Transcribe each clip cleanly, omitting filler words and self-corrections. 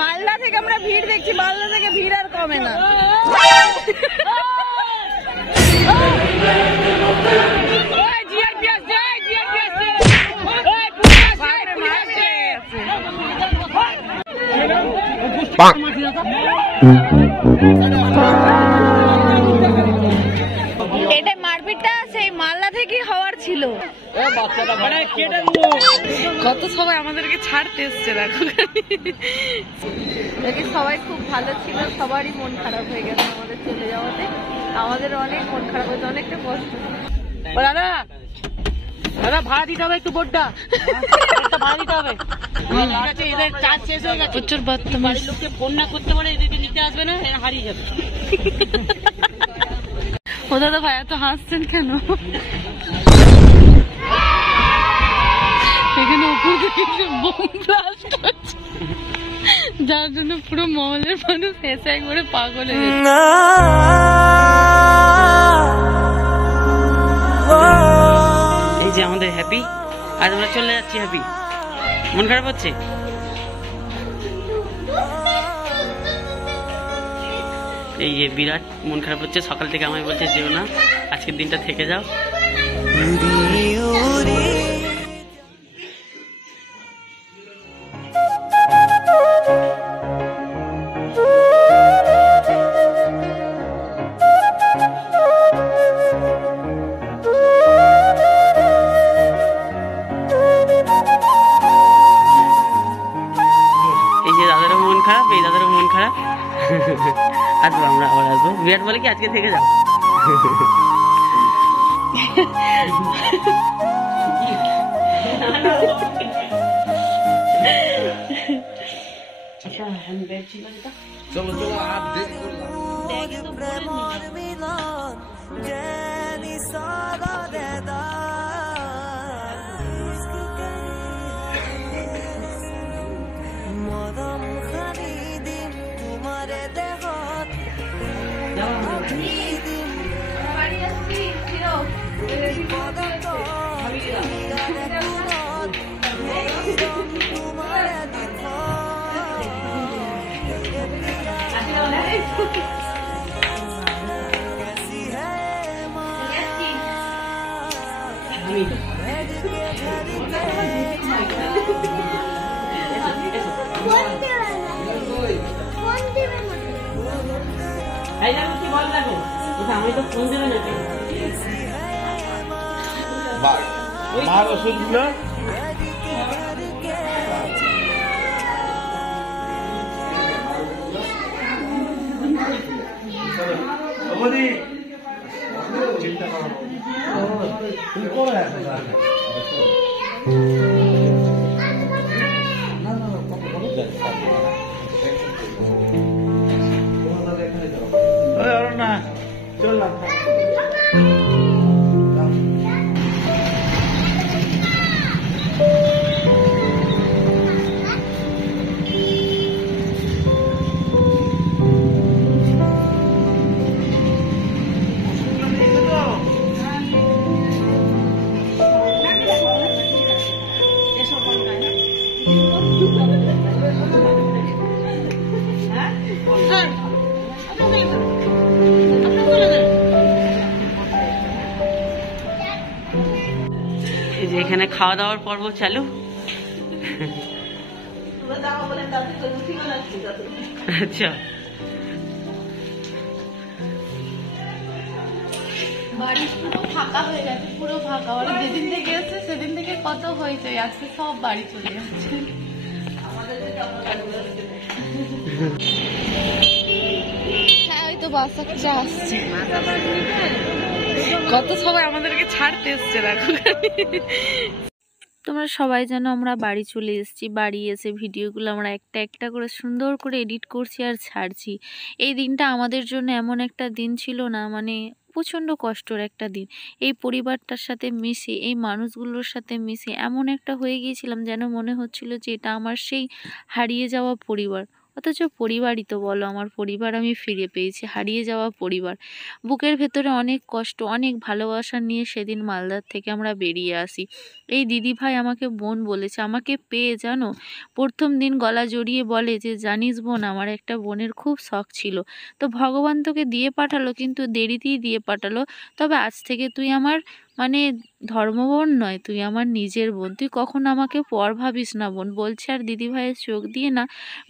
মালদা থেকে আমরা ভিড় দেখছি, মালদা থেকে ভিড় আর কমে না। এটা মারপিটটা সেই মালদা থেকে হওয়ার ছিল। কত সবাই আমাদেরকে ছাড়তে এসছে দেখো। সবাই খুব ভালো ছিল, সবারই মন খারাপ হয়ে গেছে আমাদের চলে যাওয়াতে। আমাদের অনেক মন খারাপ হয়েছে, অনেকটা কষ্ট। দাদা দাদা ভাড়া দিতে হবে একটু, বোর্ডটা ভাড়া দিতে হবে। ঠিক আছে, এদের চার্জ শেষ হয়ে গেছে। প্রচুর বর্তমান বাড়ির লোককে ফোন না করতে পারে, এদেরকে নিতে আসবে না, এরা হারিয়ে যাবে। ও দাদা ভাই এত হাসছেন কেন? এখানে উপর থেকে বোম ব্লাস্ট হচ্ছে, যার জন্য পুরো মহলের মানুষ এসে একবারে পাগল হয়ে গেছে। এই যে আমাদের হ্যাপি, আজ আমরা চলে যাচ্ছি। হ্যাপি মন খারাপ হচ্ছে? এই যে বিরাট মন খারাপ হচ্ছে, সকাল থেকে আমায় বলছে যেও না, আজকের দিনটা থেকে যাও। এই যে দাদারও মন খারাপ, এই দাদারও মন খারাপ। আসবো, আমরা আবার আসবো। বিরাট বলে কি আজকে থেকে যাও। চলো চলো আর দেরি আমি তো ফোন দেবে নাকি মার ওষুধ গুলো চিন্তা করো। না চললাম। এখানে খাওয়া দাওয়ার পর্ব চালু। আচ্ছা, বাড়ি পুরো ফাঁকা হয়ে গেছে, পুরো ফাঁকা। ওরা যেদিন থেকে এসছে সেদিন থেকে কত হয়েছে, আজকে সব বাড়ি চলে যাচ্ছে। হ্যাঁ, ওই তো বাচ্চা আসছে, কত সবাই আমাদেরকে ছাড়তে এসছে দেখো। তোমরা সবাই জানো আমরা বাড়ি চলে এসেছি। বাড়ি এসে ভিডিওগুলো আমরা একটা একটা করে সুন্দর করে এডিট করছি আর ছাড়ছি। এই দিনটা আমাদের জন্য এমন একটা দিন ছিল না, মানে প্রচণ্ড কষ্টর একটা দিন। এই পরিবারটার সাথে মিশে, এই মানুষগুলোর সাথে মিশে এমন একটা হয়ে গিয়েছিলাম যেন মনে হচ্ছিল যে এটা আমার সেই হারিয়ে যাওয়া পরিবার। অথচ পরিবারই তো বলো, আমার পরিবার আমি ফিরে পেয়েছি, হারিয়ে যাওয়া পরিবার। বুকের ভেতরে অনেক কষ্ট, অনেক ভালোবাসা নিয়ে সেদিন মালদার থেকে আমরা বেরিয়ে আসি। এই দিদিভাই আমাকে বোন বলেছে, আমাকে পেয়ে জানো প্রথম দিন গলা জড়িয়ে বলে যে জানিস বোন, আমার একটা বোনের খুব শখ ছিল, তো ভগবান তোকে দিয়ে পাঠালো, কিন্তু দেরিতেই দিয়ে পাঠালো। তবে আজ থেকে তুই আমার মানে ধর্মবোন নয়, তুই আমার নিজের বোন, তুই কখনো আমাকে পর ভাবিস না বোন বলছে। আর দিদিভাইয়ের চোখ দিয়ে না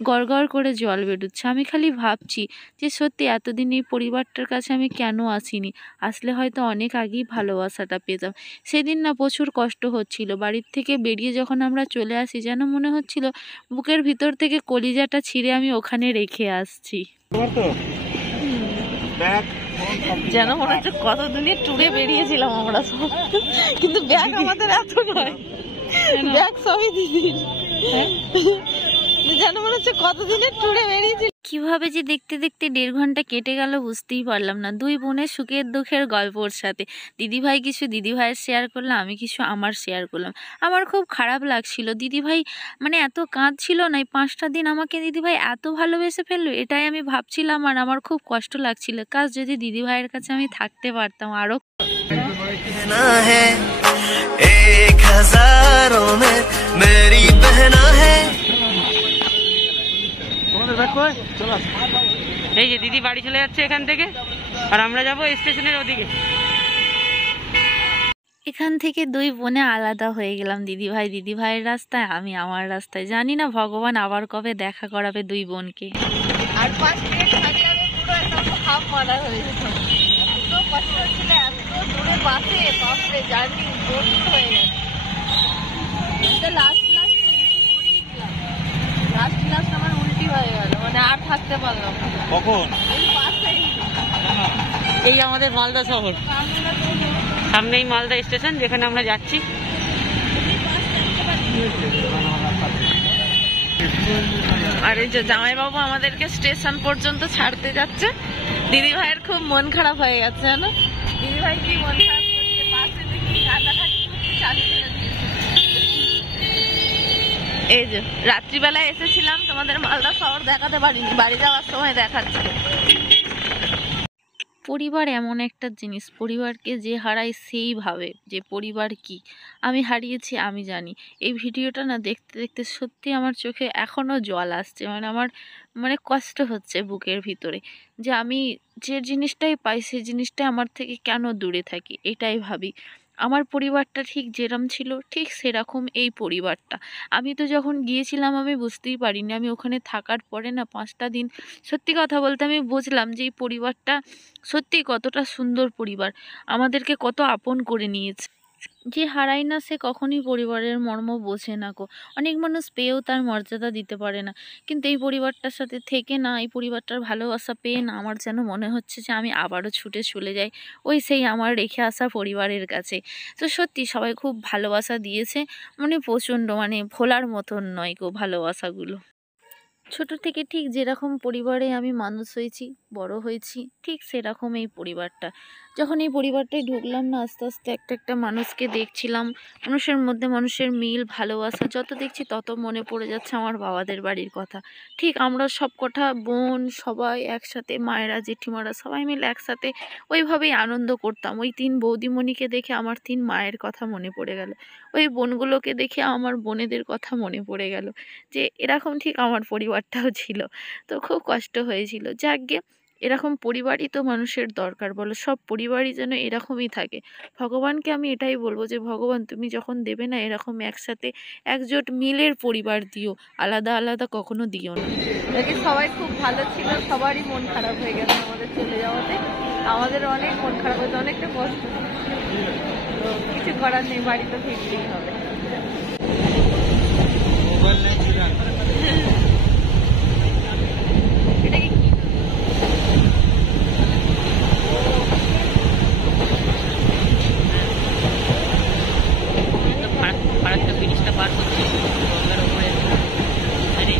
গড়গড় করে জল বেরোচ্ছে। আমি খালি ভাবছি যে সত্যি এতদিন এই পরিবারটার কাছে আমি কেন আসিনি, আসলে হয়তো অনেক আগেই ভালোবাসাটা পেতাম। সেদিন না প্রচুর কষ্ট হচ্ছিল, বাড়ির থেকে বেরিয়ে যখন আমরা চলে আসি যেন মনে হচ্ছিল বুকের ভিতর থেকে কলিজাটা ছিঁড়ে আমি ওখানে রেখে আসছি। যেন মনে হচ্ছে কতদিনের ট্যুরে বেরিয়েছিলাম আমরা সব, কিন্তু ব্যাগ আমাদের এত নয়, ব্যাগ সবই দিদি, যেন মনে হচ্ছে কতদিনের ট্যুরে বেরিয়েছি। কিভাবে যে দেখতে দেখতে 1.5 ঘন্টা কেটে গেল বুঝতেই পারলাম না, দুই বোনের সুখের দুঃখের গল্পর সাথে। দিদিভাই কিছু দিদিভাইয়ের শেয়ার করলাম, আমি কিছু আমার শেয়ার করলাম। আমার খুব খারাপ লাগছিল, দিদিভাই মানে এত কাঁদছিল না, এই 5টা দিন আমাকে দিদিভাই এত ভালোবেসে ফেললো, এটাই আমি ভাবছিলাম। আর আমার খুব কষ্ট লাগছিল, কাজ যদি দিদিভাইয়ের কাছে আমি থাকতে পারতাম আরও। এই যে দিদি বাড়ি চলে যাচ্ছে এখান থেকে, আর আমরা যাবো স্টেশনের ওদিকে। এখান থেকে দুই বোনে আলাদা হয়ে গেলাম, দিদিভাইয়ের রাস্তায়, আমি আমার রাস্তায়। জানি না ভগবান আবার কবে দেখা করাবে দুই বোনকে। আর 5 মিনিট থাকলে আমি পুরো একদম হাফ মারা হয়ে যেতাম, এত কষ্ট হচ্ছিল, এত দূরে বাসে, বাপরে জার্নি বোরিং হয়ে গেছে। লাস্ট আমার উল্টি হয়ে গেল, মানে আর থাকতে পারলাম না। কখন? এই আমাদের মালদা শহর, সামনেই মালদা স্টেশন যেখানে আমরা যাচ্ছি। আর এই যে জামাইবাবু আমাদেরকে স্টেশন পর্যন্ত ছাড়তে যাচ্ছে। দিদিভাইয়ের খুব মন খারাপ হয়ে গেছে, জানো দিদিভাই কি মন খারাপ করছে, বাসে দেখি কান্নাকাটি চালু করে দিয়েছে। এই যে রাত্রিবেলায় এসেছিলাম, তোমাদের মালদা শহর দেখাতে পারিনি, বাড়ি যাওয়ার সময় দেখাচ্ছি। পরিবার এমন একটা জিনিস, পরিবারকে যে হারায় সেই ভাবে যে পরিবার কি। আমি হারিয়েছি, আমি জানি। এই ভিডিওটা না দেখতে দেখতে সত্যি আমার চোখে এখনও জল আসছে, মানে আমার কষ্ট হচ্ছে বুকের ভিতরে, যে আমি যে জিনিসটাই পাই সেই জিনিসটাই আমার থেকে কেন দূরে থাকি, এটাই ভাবি। আমার পরিবারটা ঠিক যেরকম ছিল ঠিক সেরকম এই পরিবারটা। আমি তো যখন গিয়েছিলাম আমি বুঝতেই পারিনি, আমি ওখানে থাকার পরে না 5টা দিন সত্যি কথা বলতে আমি বুঝলাম যে এই পরিবারটা সত্যি কতটা সুন্দর পরিবার, আমাদেরকে কত আপন করে নিয়েছে। যে হারায় না সে কখনই পরিবারের মর্ম বোঝে না গো। অনেক মানুষ পেয়েও তার মর্যাদা দিতে পারে না, কিন্তু এই পরিবারটার সাথে থেকে না, এই পরিবারটার ভালোবাসা পেয়ে না, আমার যেন মনে হচ্ছে যে আমি আবারও ছুটে চলে যাই ওই সেই আমার রেখে আসা পরিবারের কাছে। তো সত্যি সবাই খুব ভালোবাসা দিয়েছে, প্রচণ্ড, ভোলার মতন নয় গো ভালোবাসাগুলো। ছোট থেকে ঠিক যেরকম পরিবারে আমি মানুষ হয়েছি, বড় হয়েছি, ঠিক সেরকম এই পরিবারটা। যখন এই পরিবারটায় ঢুকলাম না, আস্তে আস্তে একটা একটা মানুষকে দেখছিলাম, মানুষের মধ্যে মানুষের মিল ভালোবাসা যত দেখছি তত মনে পড়ে যাচ্ছে আমার বাবাদের বাড়ির কথা। ঠিক আমরা সব কটা বোন সবাই একসাথে, মায়েরা জেঠিমারা সবাই মিলে একসাথে ওইভাবেই আনন্দ করতাম। ওই 3 বৌদিমণিকে দেখে আমার 3 মায়ের কথা মনে পড়ে গেল, ওই বোনগুলোকে দেখে আমার বোনেদের কথা মনে পড়ে গেল, যে এরকম ঠিক আমার পরিবারটাও ছিল। তো খুব কষ্ট হয়েছিল। যাকগে, এরকম পরিবারই তো মানুষের দরকার বলো, সব পরিবারই যেন এরকমই থাকে। ভগবানকে আমি এটাই বলবো যে ভগবান তুমি যখন দেবে না এরকম একসাথে একজোট মিলের পরিবার দিও, আলাদা আলাদা কখনো দিও না। দেখি সবাই খুব ভালো ছিল, সবারই মন খারাপ হয়ে গেছে আমাদের চলে যাওয়াতে। আমাদের অনেক মন খারাপ হয়েছে, অনেকটা কষ্ট, তো কিছু করার নেই, বাড়িতে ফিরতেই হবে। এটা কি ফারাক্কা ব্রিজটা পার করছি গঙ্গার উপরে। আরে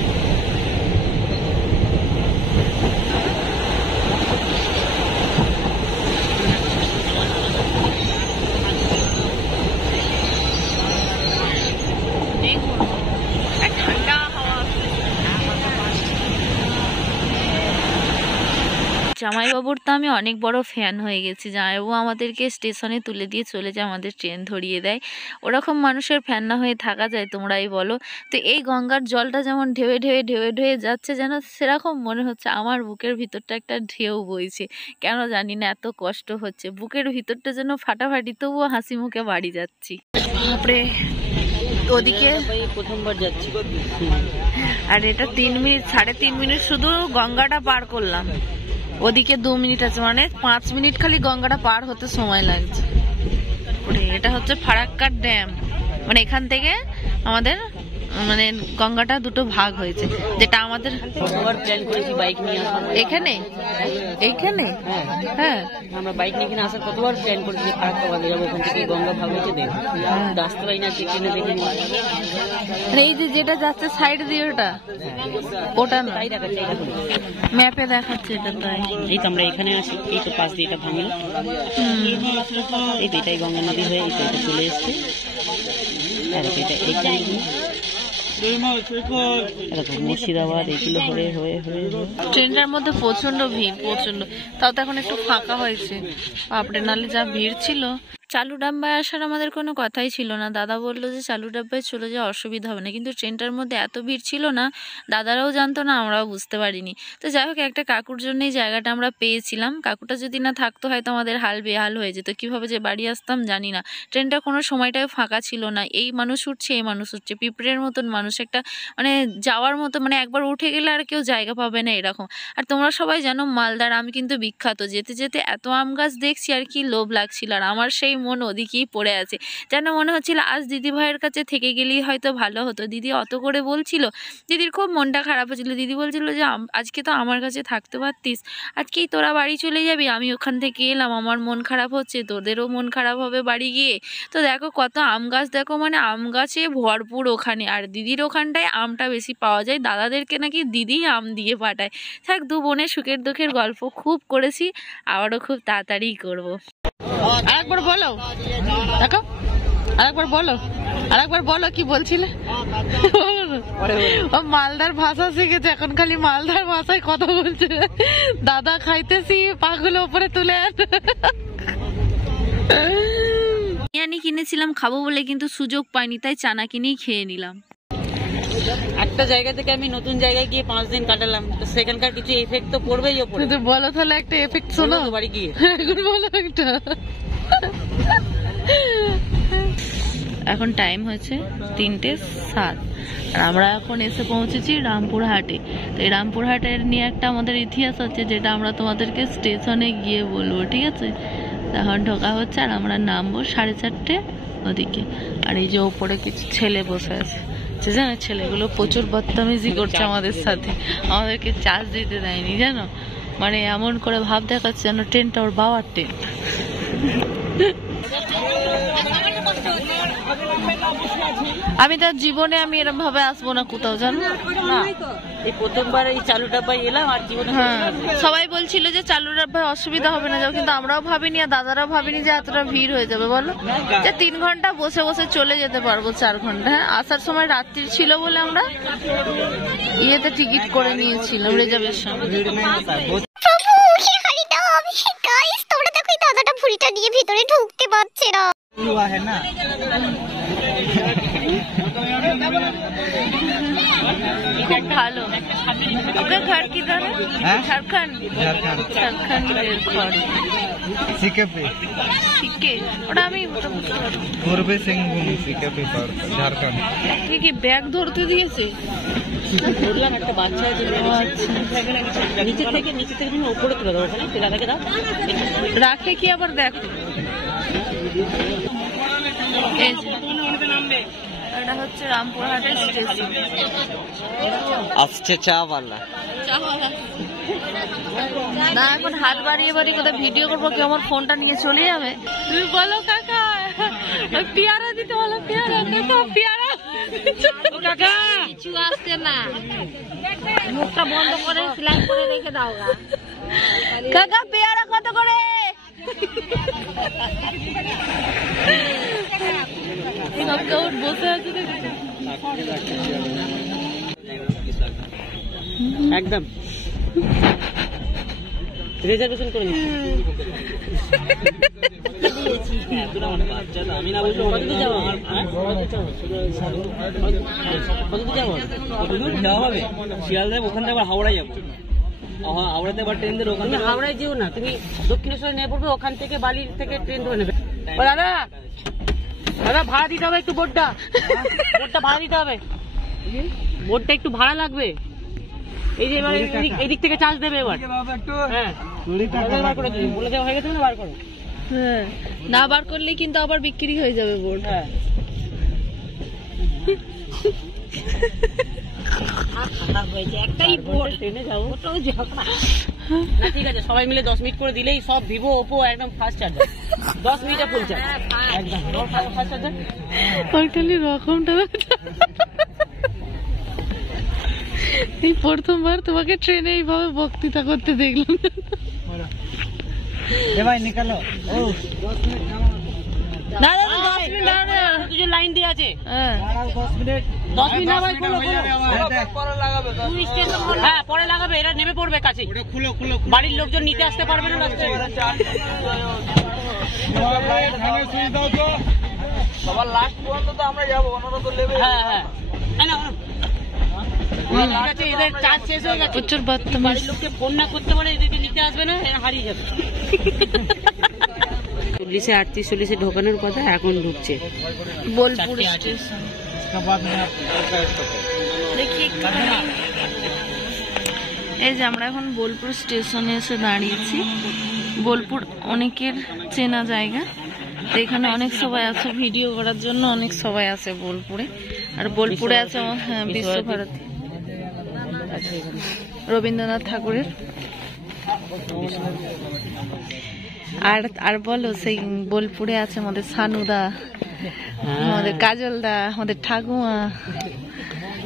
জামাইবাবুর তো আমি অনেক বড় ফ্যান হয়ে গেছি। জামাইবাবু আমাদেরকে স্টেশনে তুলে দিয়ে চলে যায়, আমাদের ট্রেন ধরিয়ে দেয়। ওরকম মানুষের ফ্যান না হয়ে থাকা যায়, তোমরাই বলো। তো এই গঙ্গার জলটা যেমন ঢেউয়ে ঢেউয়ে ঢেউয়ে ঢেউয়ে যাচ্ছে, যেন সেরকম মনে হচ্ছে আমার বুকের ভিতরটা একটা ঢেউ বইছে। কেন জানি না, এত কষ্ট হচ্ছে, বুকের ভিতরটা যেন ফাটাফাটি, তবুও হাসি মুখে বাড়ি যাচ্ছি। তারপরে ওদিকে প্রথমবার যাচ্ছি, আর এটা 3 মিনিট 3.5 মিনিট শুধু গঙ্গাটা পার করলাম। ওদিকে 2 মিনিট আছে, মানে 5 মিনিট খালি গঙ্গাটা পার হতে সময় লাগছে। এটা হচ্ছে ফারাক্কার ড্যাম, মানে এখান থেকে আমাদের মানে গঙ্গাটা দুটো ভাগ হয়েছে, যেটা আমাদের প্ল্যান করেছি বাইক নিয়ে আসার। এখানে এইখানে হ্যাঁ আমরা বাইক নিয়ে এখানে আসার কতবার প্ল্যান করেছি, ফারাক্কা বাদে যাবো, ওখান থেকে গঙ্গা ভাগ হয়েছে, দেখ রাস্তা পাই না, ট্রেনে দেখে নি। এই যে যেটা যাচ্ছে সাইড দিয়ে, ওটা না, তাই দেখাচ্ছে, ম্যাপে দেখাচ্ছে এটা। তাই এই তো আমরা এখানে আসি, এই তো পাশ দিয়ে এটা ভাঙলো, এই তো এটাই গঙ্গা নদী হয়ে এই তো এটা চলে এসছে। এটা এখানে মুর্শিদাবাদ এগুলো হয়ে হয়ে হয়ে ট্রেনটার মধ্যে প্রচন্ড ভিড়, প্রচন্ড। তাও তো এখন একটু ফাঁকা হয়েছে, বাপরে নালে যা ভিড় ছিল। চালু ডাব্বায় আসার আমাদের কোনো কথাই ছিল না। দাদা বললো যে চালু ডাব্বায় চলে যাওয়া অসুবিধা হবে না, কিন্তু ট্রেনটার মধ্যে এত ভিড় ছিল না, দাদারাও জানতো না, আমরাও বুঝতে পারিনি। তো যাই হোক, একটা কাকুর জন্যই জায়গাটা আমরা পেয়েছিলাম। কাকুটা যদি না থাকতো হয়তো আমাদের হাল বেহাল হয়ে যেত, কীভাবে যে বাড়ি আসতাম জানি না। ট্রেনটা কোনো সময়টাও ফাঁকা ছিল না, এই মানুষ উঠছে এই মানুষ উঠছে, পিঁপড়ের মতন মানুষ, একটা মানে যাওয়ার মতো, মানে একবার উঠে গেলে আর কেউ জায়গা পাবে না এরকম। আর তোমরা সবাই জানো মালদার আম কিন্তু বিখ্যাত, যেতে যেতে এত আম গাছ দেখছি আর কি লোভ লাগছিল। আর আমার সেই মন ওদিকেই পড়ে আছে, যেন মনে হচ্ছিল আজ দিদি ভাইয়ের কাছে থেকে গেলেই হয়তো ভালো হতো। দিদি অত করে বলছিল, দিদির খুব মনটা খারাপ হচ্ছিল। দিদি বলছিল যে আজকে তো আমার কাছে থাকতে পারতিস, আজকেই তোরা বাড়ি চলে যাবি, আমি ওখান থেকে এলাম, আমার মন খারাপ হচ্ছে, তোদেরও মন খারাপ হবে বাড়ি গিয়ে। তো দেখো কত আম গাছ, দেখো মানে আম গাছে ভরপুর ওখানে। আর দিদির ওখানটায় আমটা বেশি পাওয়া যায়, দাদাদেরকে নাকি দিদি আম দিয়ে পাঠায়। থাক, 2 বোনের সুখের দুঃখের গল্প খুব করেছি, আবারও খুব তাড়াতাড়ি করবো। আরেকবার বলো, দেখো আরেকবার বলো, আরেকবার বলো কি বলছিলে। ও মালদার ভাষা শিখেছে, এখন খালি মালদার ভাষায় কথা বলছে। দাদা খাইতেছি, পাগুলো উপরে তুলে বিরিয়ানি কিনেছিলাম খাবো বলে, কিন্তু সুযোগ পাইনি, তাই চানা কিনেই খেয়ে নিলাম। একটা জায়গা থেকে আমি নতুন জায়গায় গিয়ে 5 দিন কাটালাম, তো সেখানকার কিছু এফেক্ট তো পড়বেই ওপরে। বলো তাহলে একটা এফেক্ট শোনো বাড়ি গিয়ে, বলো একটা। এখন টাইম হয়েছে 3:07, আর আমরা এখন এসে পৌঁছেছি রামপুরহাটে। তো এই রামপুরহাটের নিয়ে একটা আমাদের ইতিহাস আছে, যেটা আমরা তোমাদেরকে স্টেশনে গিয়ে বলবো, ঠিক আছে? এখন ঢোকা হচ্ছে, আর আমরা নামবো 4:30 ওদিকে। আর এই যে ওপরে কিছু ছেলে বসে আছে, জানো ছেলেগুলো প্রচুর বদতমিজি করছে আমাদের সাথে, আমাদেরকে চার্জ দিতে দেয়নি জানো, মানে এমন করে ভাব দেখাচ্ছে যেন ট্রেনটা ওর বাবার ট্রেন। আমি তার জীবনে আমি এরকম ভাবে আসবো না কোথাও, জানো না। এই প্রথমবার এই চালু ডাব্বায় এলাম, আর জীবনে সবাই বলছিল যে চালু ডাব্বায় অসুবিধা হবে না, কিন্তু আমরাও ভাবিনি আর দাদারাও ভাবিনি যে এতটা ভিড় হয়ে যাবে। বলো যে 3 ঘন্টা বসে বসে চলে যেতে পারবো, 4 ঘন্টা। হ্যাঁ, আসার সময় রাত্রি ছিল বলে আমরা ইয়েতে টিকিট করে নিয়েছিলাম, রিজার্ভেশন। দাদাটা ভুড়িটা নিয়ে ভিতরে ঢুকতে পারছে না। খুব ভালো। आपका घर किधर है? झारखंड। झारखंड घर সিকেপি সিকে, ওটা আমি পূর্বে সিংভূম সিকেপি ঝাড়খণ্ড। কি ব্যাগ ধরতে দিয়েছে? বললাম একটা বাচ্চা আছে, নিচে থেকে তুমি উপরে তুলে দাও, ওখানে দাদাকে দাও, রাখে কি আবার দেখো। এটা হচ্ছে রামপুরহাটের স্টেশন। আসছে চা বালা না, এখন হাত বাড়িয়ে বাড়িয়ে কোথাও ভিডিও করবো, কেউ আমার ফোনটা নিয়ে চলে যাবে। তুমি বলো কাকা, পেয়ারা দিতে বলো, পেয়ারা পেয়ারা। কাকা কিছু আসছে না, মুখটা বন্ধ করে সেলাই করে রেখে দাও। কাকা পেয়ারা কত করে? বসে আছে একদম রিজার্ভেশন করে নিচ্ছি। আমি না বলছি কতদূর যাবো, কতদূর যাবো, কতদূর যাওয়া হবে? শিয়ালদা ওখান থেকে আবার হাওড়ায় যাবো, হাওড়াতে আবার ট্রেন ধরে ওখানে। হাওড়ায় যেও না, তুমি দক্ষিণেশ্বরে নেমে পড়বে, ওখান থেকে বালির থেকে ট্রেন ধরে নেবে। ও দাদা, দাদা ভাড়া দিতে হবে একটু, বোটটা ভাড়া দিতে হবে, বোটটা একটু ভাড়া লাগবে। এই যে এবার এদিক থেকে চার্জ দেবে এবার। হ্যাঁ বার করে দিই, বলে দেওয়া হয়ে গেছে না, বার করো। হ্যাঁ, না বার করলে কিন্তু আবার বিক্রি হয়ে যাবে বোর্ড। হ্যাঁ একটাই বোর্ড, ট্রেনে যাবো না, ঠিক আছে সবাই মিলে 10 মিনিট করে দিলেই সব ভিভো ওপো একদম ফাস্ট চার্জার, 10 মিনিটে ফুল চার্জ একদম ফাস্ট চার্জার। খালি রকমটা এই প্রথমবার তোমাকে ট্রেনে এইভাবে বক্তৃতা করতে দেখলাম। ভাই নিকালো। না না 10 মিনিট না, দুজন লাইন দিয়ে আছে। হ্যাঁ 10 মিনিট না ভাই, খোলো হ্যাঁ পরে লাগাবে, এরা নেমে পড়বে কাছে, বাড়ির লোকজন নিতে আসতে পারবে না রাস্তায়। সবার লাস্ট পর্যন্ত তো আমরা যাবো, ওনারা তো নেবে। হ্যাঁ হ্যাঁ ঠিক আছে, এদের চার্জ শেষ হয়ে গেছে। প্রচুর বদতমিজ, বাড়ির লোককে ফোন না করতে পারে, এদেরকে নিতে আসবে না, এরা হারিয়ে যাবে। 40-এ 38-40-এ ঢোকানোর কথা, এখন ঢুকছে বোলপুর স্টেশন। দেখি এই যে আমরা এখন বোলপুর স্টেশনে এসে দাঁড়িয়েছি। বোলপুর অনেকের চেনা জায়গা, তো এখানে অনেক সবাই আছে ভিডিও করার জন্য, অনেক সবাই আছে বোলপুরে। আর বোলপুরে আছে বিশ্বভারতী, রবীন্দ্রনাথ ঠাকুরের। আর বলো, সেই বোলপুরে আছে আমাদের সানুদা, আমাদের কাজলদা, আমাদের ঠাকুমা,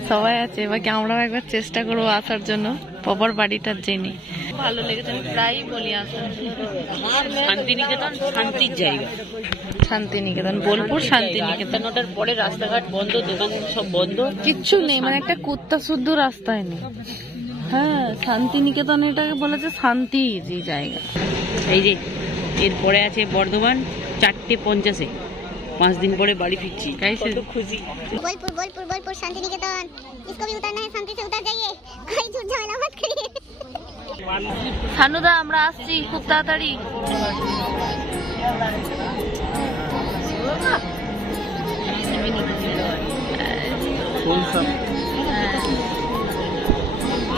সবাই আছে। বাকি আমরাও একবার চেষ্টা করবো আসার জন্য, বাবার বাড়িটার জেনে। ভালো লেগেছে, আমি প্রায়ই বলি আসুন। শান্তিনিকেতন শান্তির জায়গা, শান্তিনিকেতন, বোলপুর শান্তিনিকেতন। 9টার পরে রাস্তাঘাট বন্ধ, দোকান সব বন্ধ, কিচ্ছু নেই, মানে একটা কুত্তা শুদ্ধ রাস্তায় নেই। হ্যাঁ শান্তিনিকেতন, এটাকে বলেছে শান্তি যে জায়গা। এই যে এরপরে আছে বর্ধমান 4:50-এ, 5 দিন পরে বাড়ি ফিরছি, কত খুশি। बोलपुर बोलपुर बोलपुर शांति निकेतन, इसको भी उतरना है, शांति से उतर जाइए, कोई झूठ झमेला मत करिए। সানুদা আমরা আসছি খুব তাড়াতাড়ি।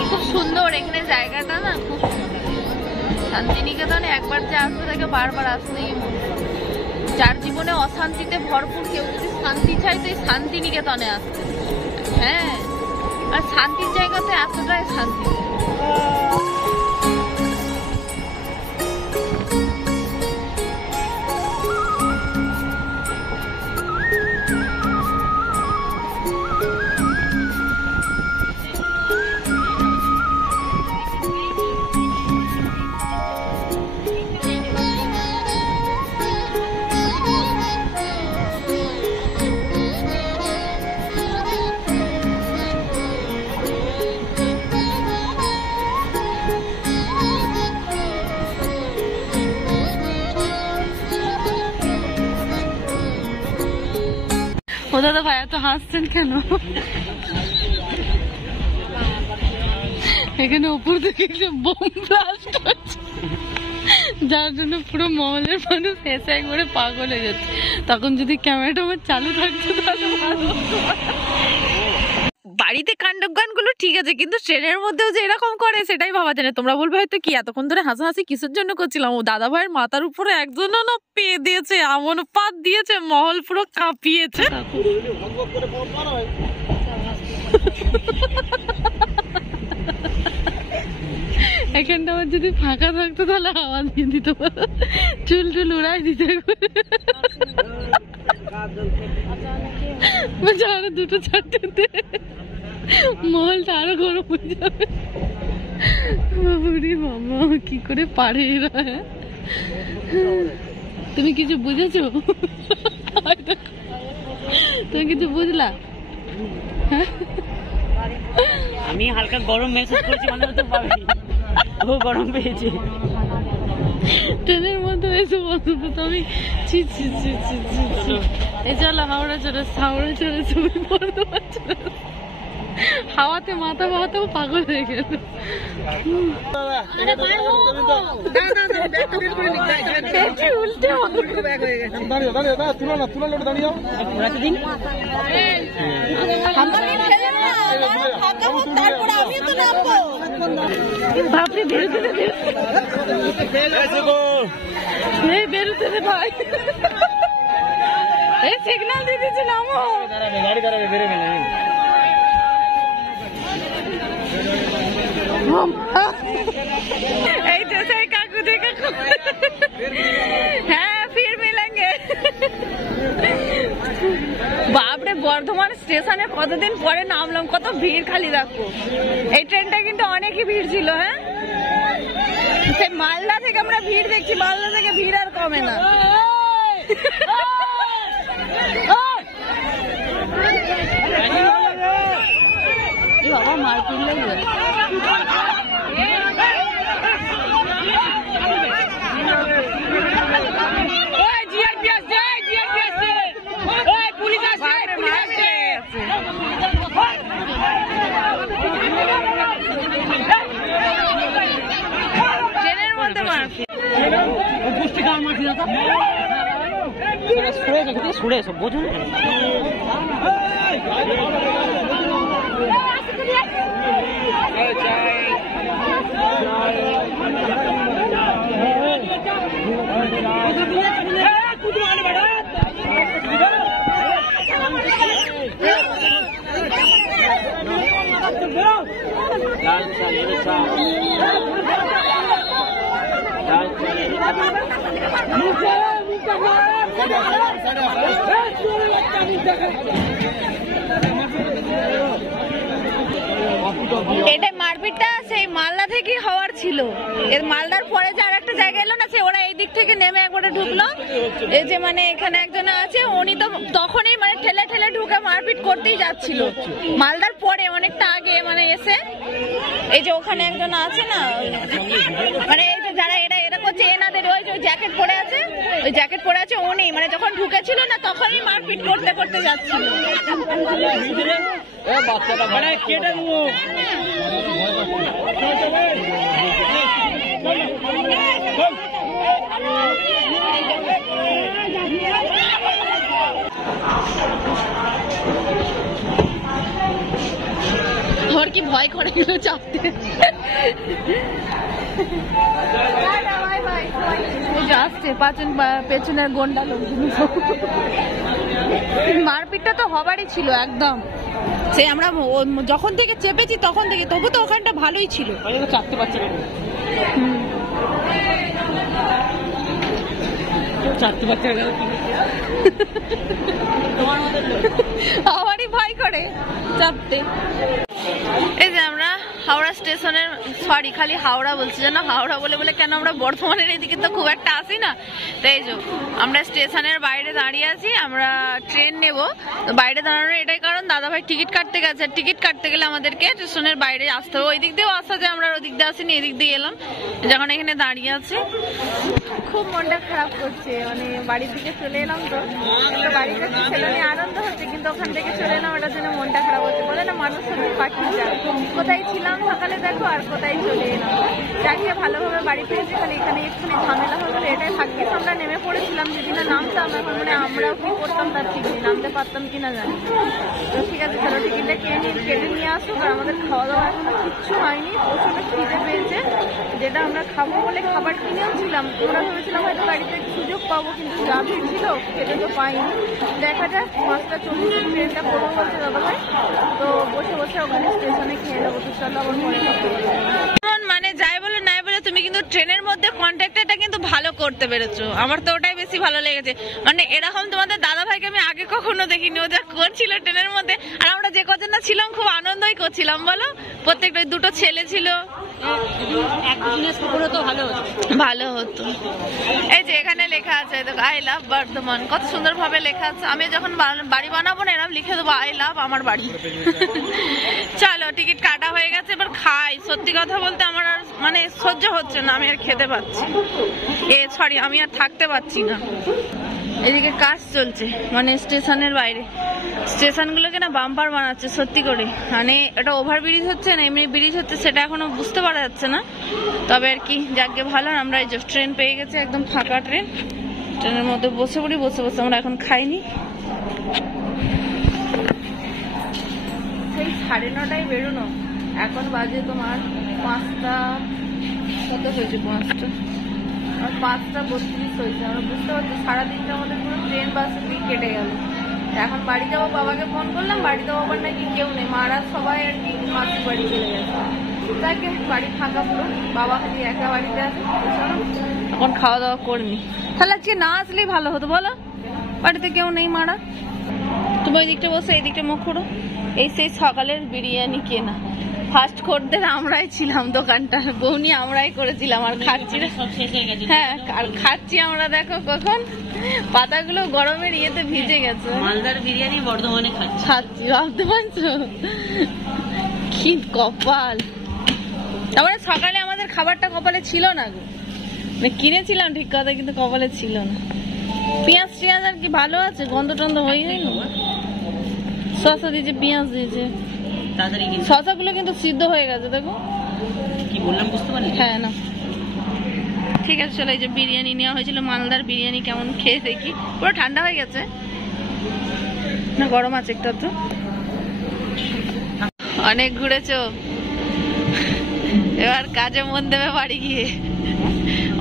খুব সুন্দর এখানে জায়গাটা না, খুব শান্তিনিকেতনে একবার যে আসবে তাকে বারবার আসতেই মনে। যার জীবনে অশান্তিতে ভরপুর, কেউ যদি শান্তি চায় তো এই শান্তিনিকেতনে আসবে। হ্যাঁ, আর শান্তির জায়গাতে এতটাই শান্তি। ও দাদা ভাই এত হাসছেন কেন? এখানে উপর থেকে বোম ব্লাস্ট হচ্ছে, যার জন্য পুরো মহলের মানুষ এসে একবারে পাগল হয়ে যাচ্ছে। তখন যদি ক্যামেরাটা আমার চালু থাকতো তাহলে ভালো হতো। বাড়িতে কাণ্ডব গানগুলো ঠিক আছে, কিন্তু ট্রেনের মধ্যেও যে এরকম করে সেটাই ভাবা যায় না। তোমরা বলবে হয়তো কি এতক্ষণ ধরে হাসাহাসি কিসের জন্য করছিলাম। ও দাদা ভাইয়ের মাথার উপরে একজনও না পেয়ে দিয়েছে, এমন পাত দিয়েছে মহল পুরো কাঁপিয়েছে। এখানটা আমার যদি ফাঁকা থাকতো তাহলে আওয়াজ দিয়ে দিত, চুল টুল উড়াই দিতে। আরো 2-4টে মহলটা আরো গরম হয়ে যাবে। বাবুরি বাবা, কি করে পারে এরা? তুমি কিছু বুঝেছো? তুমি কিছু বুঝলা? আমি হালকা গরম মেসেজ করছি, মানে তো পাবে ও গরম পেয়েছে। ট্রেনের মধ্যে এসে বলতো তো আমি ছি ছি ছি ছি ছি ছি। এই চলো হাওড়া চলে তুমি বর্ধমান চলে হাওয়াতে মাথা মাথাও পাগল হয়ে গেল। উল্টে বাপরে বেরোতে বেরোতে রে ভাই, এই সিগন্যাল দিয়ে দিচ্ছে নামো। গাড়ি দাঁড়াবে, বেরোবে না। এই जैसे काकू देखा হ্যাঁ ফির মিলেंगे। বাপরে বর্ধমান স্টেশনে কতদিন পরে নামলাম, কত ভিড় খালি দেখো। এই ট্রেনটা কিন্তু অনেকই ভিড় ছিল। হ্যাঁ সেই মালদা থেকে আমরা ভিড় দেখছি, মালদা থেকে ভিড় আর কমে না। বাবা মারপিট লাগবে। ট্রেনের মধ্যে মারপিট ছুড়ে সব বোঝো না। এটা মারপিটটা সেই মালদা থেকে হওয়ার ছিল। এর মালদার পরে যে আর একটা জায়গা এলো না, সে ওরা এই দিক থেকে নেমে একবারে ঢুকলো। এই যে মানে এখানে একজন আছে, উনি তো তখনই মানে ঠেলে ঠেলে ঢুকে মারপিট করতেই যাচ্ছিল। মালদার পরে অনেকটা আগে মানে এসে এই যে ওখানে একজন আছে না, মানে এই যে যারা এরা করছে এনাদের ওই যে জ্যাকেট পরে আছে, ওই জ্যাকেট পরে আছে উনি মানে যখন ঢুকেছিল না তখনই মারপিট করতে করতে যাচ্ছিল। और की भय करे गেল চাপতে। আসছে পেছনের গন্ডা লোকগুলো। মারপিটটা তো হবারই ছিল একদম, সে আমরা যখন থেকে চেপেছি তখন থেকে, তবু তো ওখানটা ভালোই ছিল। চাপতে পারছি না, চাপতে পারছি না। আমারই ভয় করে চাপতে। এই যে আমরা হাওড়া স্টেশনের, সরি খালি হাওড়া বলছি জানো, হাওড়া বলে বলে কেন আমরা বর্ধমানের এদিকে তো খুব একটা আসি না। তো এই যে আমরা স্টেশনের বাইরে দাঁড়িয়ে আছি, আমরা ট্রেন নেব। তো বাইরে দাঁড়ানোর এটাই কারণ, দাদা ভাই টিকিট কাটতে গেছে, টিকিট কাটতে গেলে আমাদেরকে স্টেশনের বাইরে আসতে হবে। ওই দিক দিয়েও আসা যায়, আমরা ওই দিক দিয়ে আসিনি, এদিক দিয়ে এলাম। যখন এখানে দাঁড়িয়ে আছি খুব মনটা খারাপ করছে, মানে বাড়ির দিকে চলে এলাম। তো বাড়িতে ছেলে নিয়ে আনন্দ হচ্ছে, কিন্তু ওখান থেকে চলে এলাম, ওটার জন্য মনটা খারাপ হচ্ছে। বলে না মানুষ সত্যি পাখি যায়, কোথায় ছিলাম সকালে দেখো আর কোথায় চলে এলাম। যাকে ভালোভাবে বাড়ি ফিরেছি, খালি এখানে একটুখানি ঝামেলা হয়ে গেলো, এটাই ভাগ্যিস আমরা নেমে পড়েছিলাম। যদি না নামতাম এখন মানে আমরাও কি করতাম তার ঠিক নেই, নামতে পারতাম কিনা জানি। তো ঠিক আছে চলো টিকিটটা কেটে নিয়ে আসুক। আর আমাদের খাওয়া দাওয়া এখনো কিচ্ছু হয়নি, প্রচন্ড খিদে পেয়েছে। যেটা আমরা খাবো বলে খাবার কিনেও ছিলাম, আমরা ভেবেছিলাম হয়তো বাড়িতে সুযোগ পাবো, কিন্তু যা ভিড় ছিল খেতে তো পাইনি। দেখা যাক 5:40 ট্রেনটা করবো বলছে দাদা ভাই, তো বসে বসে ওখানে স্টেশনে খেয়ে নেবো। তো চলো আবার পরে মানে যাই বলে নাই বলে তুমি কিন্তু ট্রেনের মধ্যে কন্ট্যাক্টটা কিন্তু ভালো করতে পেরেছো, আমার তো ওটাই বেশি ভালো লেগেছে। মানে এরকম তোমাদের দাদা ভাইকে আমি আগে কখনো দেখিনি, ওদের করছিল ট্রেনের মধ্যে। আর আমরা যে কজন না ছিলাম খুব আনন্দই করছিলাম বলো, প্রত্যেকটা দুটো ছেলে ছিল, এক দুদিনের সফর হতো ভালো হতো। ভালো হতো। এই যে এখানে লেখা আছে দেখো, আই লাভ বর্ধমান, কত সুন্দর ভাবে লেখা আছে। আমি যখন বাড়ি বানাবো না এরকম লিখে দেবো আই লাভ আমার বাড়ি। চলো টিকিট কাটা হয়ে গেছে, এবার খাই। সত্যি কথা বলতে আমার আর মানে সহ্য হচ্ছে না, আমি আর খেতে পাচ্ছি, সরি আমি আর থাকতে পারছি না। এদিকে কাজ চলছে মানে স্টেশনের বাইরে, স্টেশনগুলোকে না বাম্পার বানাচ্ছে সত্যি করে। মানে এটা ওভার ব্রিজ হচ্ছে না এমনি ব্রিজ হচ্ছে সেটা এখনো বুঝতে পারা যাচ্ছে না, তবে আর কি যাকে ভালো। আমরা এই যে ট্রেন পেয়ে গেছে, একদম ফাঁকা ট্রেন, ট্রেনের মধ্যে বসে পড়ি, বসে বসে আমরা এখন খাইনি। সেই 9:30টায় বেরোনো, এখন বাজে তোমার 5টা কত হয়েছে, 5টা 5:32 হয়েছে। আমরা বুঝতে পারছি সারাদিনটা আমাদের পুরো ট্রেন বাসে দিয়ে কেটে গেল। এখন বাড়ি যাবো, বাবাকে ফোন করলাম, বাড়িতে বাবার নাকি কেউ নেই, মারা সবাই আর কি মাসির বাড়ি চলে গেছে। তাকে বাড়ি ফাঁকা পুরো, বাবা খালি একা বাড়িতে আছে। এখন খাওয়া দাওয়া করবি, তাহলে আজকে না আসলেই ভালো হতো বলো, বাড়িতে কেউ নেই মারা। তুমি ওই দিকটা বসে এই দিকটা মুখ করো। এই সেই সকালের বিরিয়ানি কেনা, ফার্স্ট খদ্দের আমরাই ছিলাম, দোকানটা বৌনি আমরাই করেছিলাম আর খাচ্ছি। সব শেষ হয়ে গেছে। হ্যাঁ আর খাচ্ছি আমরা, দেখো কখন পাতাগুলো গরমের ইয়েতে ভিজে গেছে। মালদার বিরিয়ানি বর্ধমানে খাচ্ছি, ভাবতে পারছো কি কপাল। তারপরে সকালে আমাদের খাবারটা কপালে ছিল না গো, মানে কিনেছিলাম ঠিক কথা কিন্তু কপালে ছিল না। পেঁয়াজ টিয়াজ আর কি ভালো আছে, গন্ধ টন্ধ হয়ে যায় না। শসা দিয়েছে, পেঁয়াজ দিয়েছে, শসাগুলো কিন্তু সিদ্ধ হয়ে গেছে দেখো। কি বললাম বুঝতে পারি। হ্যাঁ না ঠিক আছে চলো। এই যে বিরিয়ানি নেওয়া হয়েছিল, মালদার বিরিয়ানি কেমন খেয়ে দেখি। পুরো ঠান্ডা হয়ে গেছে না, গরম আছে একটু তো। অনেক ঘুরেছো, এবার কাজে মন দেবে বাড়ি গিয়ে।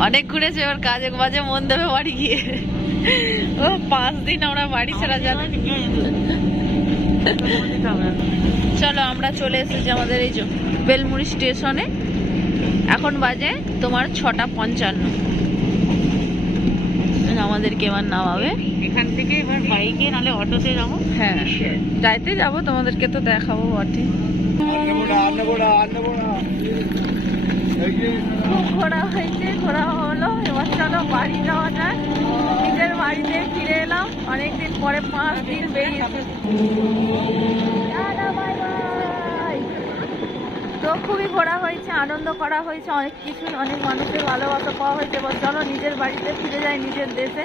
অনেক ঘুরেছো, এবার কাজে বাজে মন দেবে বাড়ি গিয়ে। ও 5 দিন আমরা বাড়ি ছাড়া যাচ্ছি। চলো আমরা চলে এসেছি আমাদের এই যে বেলমুড়ি স্টেশনে। এখন বাজে তোমার 6:55। আমাদেরকে এবার নামাবে এখান থেকে, এবার বাইকে নাহলে অটোতে যাবো। হ্যাঁ যাইতে যাবো, তোমাদেরকে তো দেখাবো বটে। খুব ঘোরা হয়েছে, ঘোরা হলো, এবার চলো বাড়ি যাওয়া যাক। নিজের বাড়িতে ফিরে এলাম অনেকদিন পরে, 5 দিন বেরিয়েছে। তো খুবই ঘোরা হয়েছে, আনন্দ করা হয়েছে, অনেক কিছু, অনেক মানুষের ভালোবাসা পাওয়া হয়েছে। এবার চলো নিজের বাড়িতে ফিরে যাই, নিজের দেশে।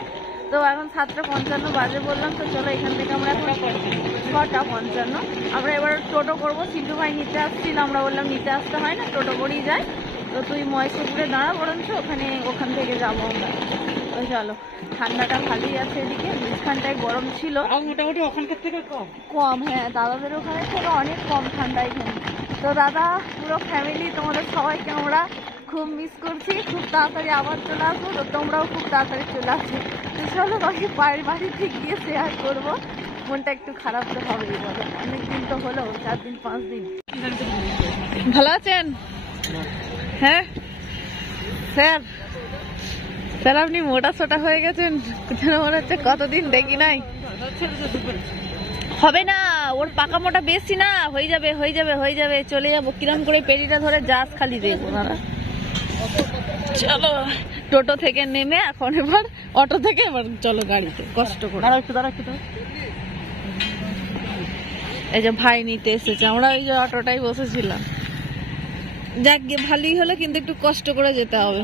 তো এখন 7:55 বাজে বললাম, তো চলো এখান থেকে আমরা 6:55 আমরা এবার টোটো করবো। সিন্ধু ভাই নিতে আসছিল, আমরা বললাম নিতে আসতে হয় না, টোটো করেই যাই। তো তুই মহেশপুরে দাঁড়া বরঞ্চ, ওখান থেকে যাবো আমরা। তো চলো, ঠান্ডাটা ভালোই আছে এদিকে, মাঝখানটায় গরম ছিল মোটামুটি ওখানকার থেকে কম। হ্যাঁ দাদাদের ওখানে থেকে অনেক কম ঠান্ডা এখানে। তো দাদা পুরো ফ্যামিলি তোমাদের সবাইকে আমরা খুব মিস করছি, খুব তাড়াতাড়ি আবার চলে আসবো। তো তোমরাও খুব তাড়াতাড়ি চলে আসবে। তো চলো বাড়িতে গিয়ে শেয়ার করবো। মনটা একটু খারাপ তো হবেই বলো, অনেকদিন তো হলো, 4 দিন 5 দিন। ভালো আছেন? হ্যাঁ স্যার, স্যার আপনি মোটা সোটা হয়ে গেছেন, যেন মনে হচ্ছে কতদিন দেখি নাই। হবে না, ওর পাকা মোটা বেশি না, হয়ে যাবে হয়ে যাবে হয়ে যাবে, চলে যাবো। কিরম করে পেটিটা ধরে জাস খালি দেখবো না। চলো টোটো থেকে নেমে এখন এবার অটো থেকে এবার চলো গাড়িতে, কষ্ট করে। এই যে ভাই নিতে এসেছে, আমরা ওই যে অটোটাই বসেছিলাম। যাক গিয়ে ভালোই হলো, কিন্তু একটু কষ্ট করে যেতে হবে।